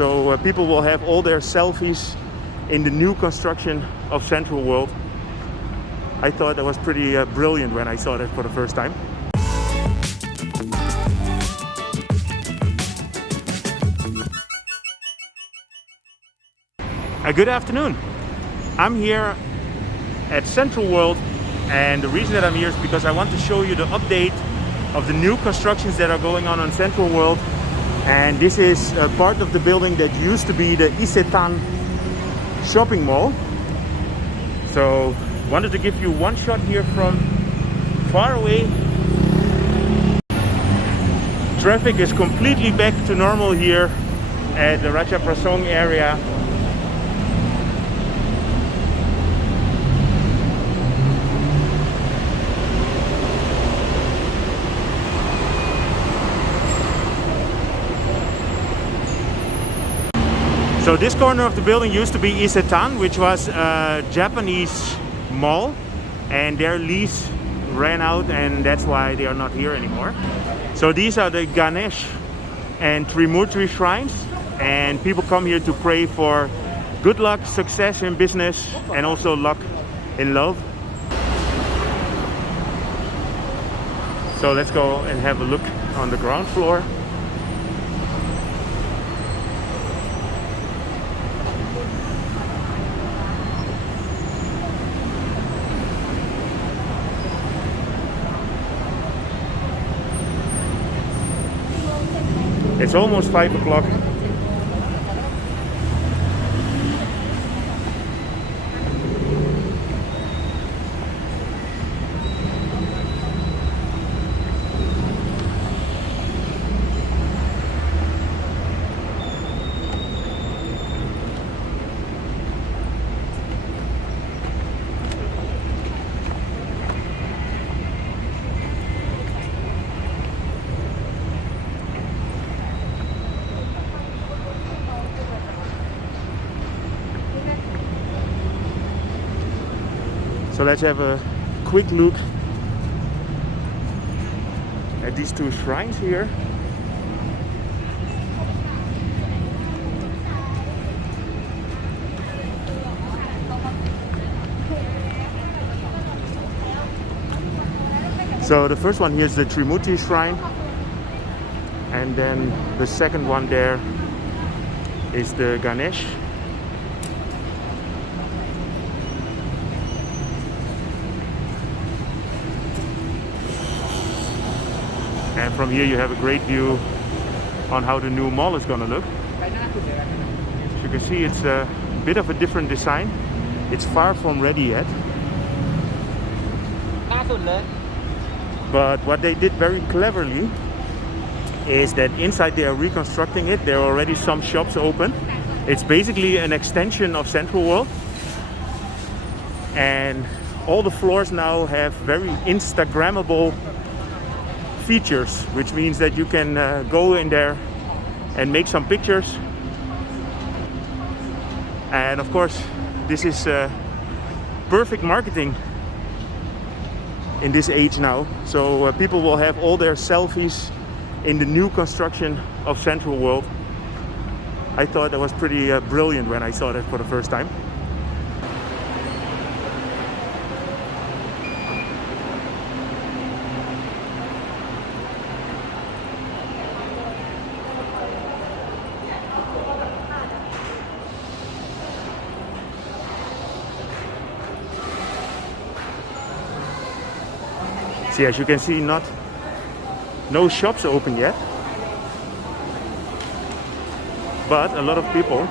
So people will have all their selfies in the new construction of Central World. I thought that was pretty brilliant when I saw that for the first time. Good afternoon. I'm here at Central World, and the reason that I'm here is because I want to show you the update of the new constructions that are going on Central World. And this is part of the building that used to be the Isetan shopping mall. So wanted to give you one shot here from far away. Traffic is completely back to normal here at the Raja Prasong area. So this corner of the building used to be Isetan, which was a Japanese mall, and their lease ran out, and that's why they are not here anymore. So these are the Ganesh and Trimurti shrines, and people come here to pray for good luck, success in business, and also luck in love. So let's go and have a look on the ground floor. It's almost 5 o'clock. So let's have a quick look at these two shrines here. So the first one here is the Trimurti shrine, and then the second one there is the Ganesh. And from here you have a great view on how the new mall is going to look. As you can see, it's a bit of a different design. It's far from ready yet. But what they did very cleverly is that inside they are reconstructing it. There are already some shops open. It's basically an extension of Central World. And all the floors now have very Instagrammable features, which means that you can go in there and make some pictures. And of course, this is perfect marketing in this age now. So people will have all their selfies in the new construction of Central World. I thought that was pretty brilliant when I saw that for the first time. See, as you can see, no shops open yet, but a lot of people.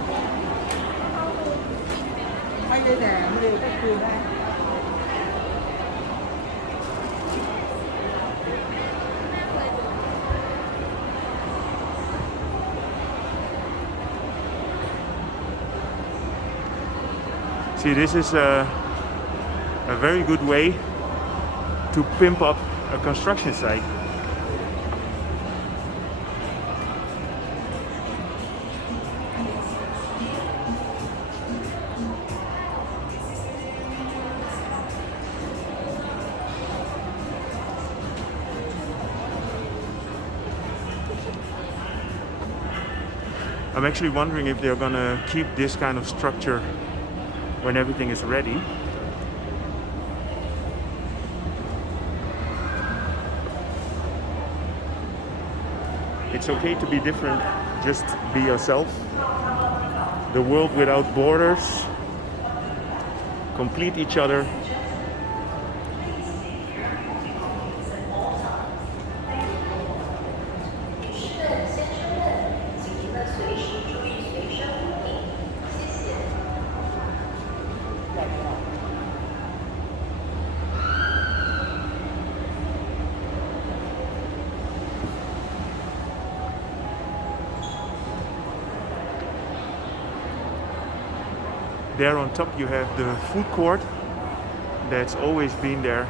See, this is a very good way to pimp up a construction site. I'm actually wondering if they're gonna keep this kind of structure when everything is ready. It's okay to be different, just be yourself. The world without borders, complete each other. There on top you have the food court that's always been there.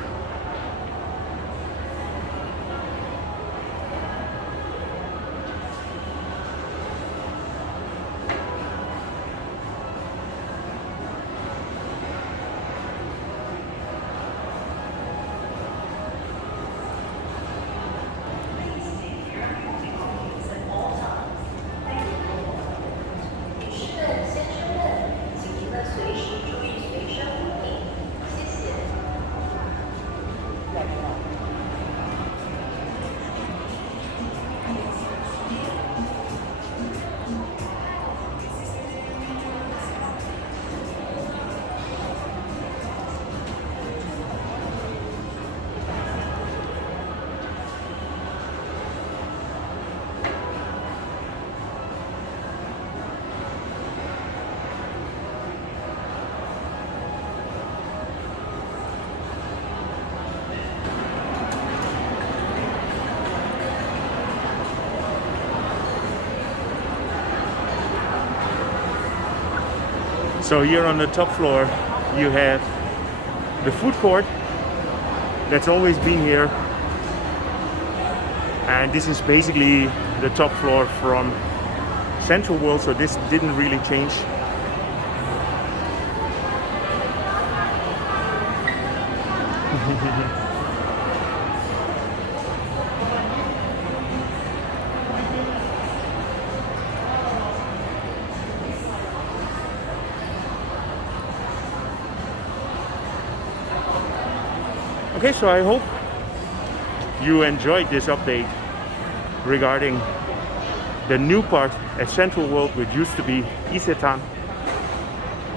So here on the top floor you have the food court that's always been here, and this is basically the top floor from Central World, so this didn't really change. Okay, so I hope you enjoyed this update regarding the new part at Central World, which used to be Isetan.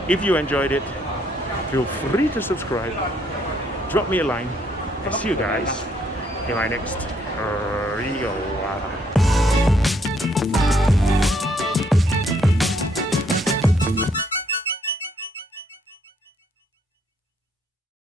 If you enjoyed it, feel free to subscribe, drop me a line, and see you guys in my next video.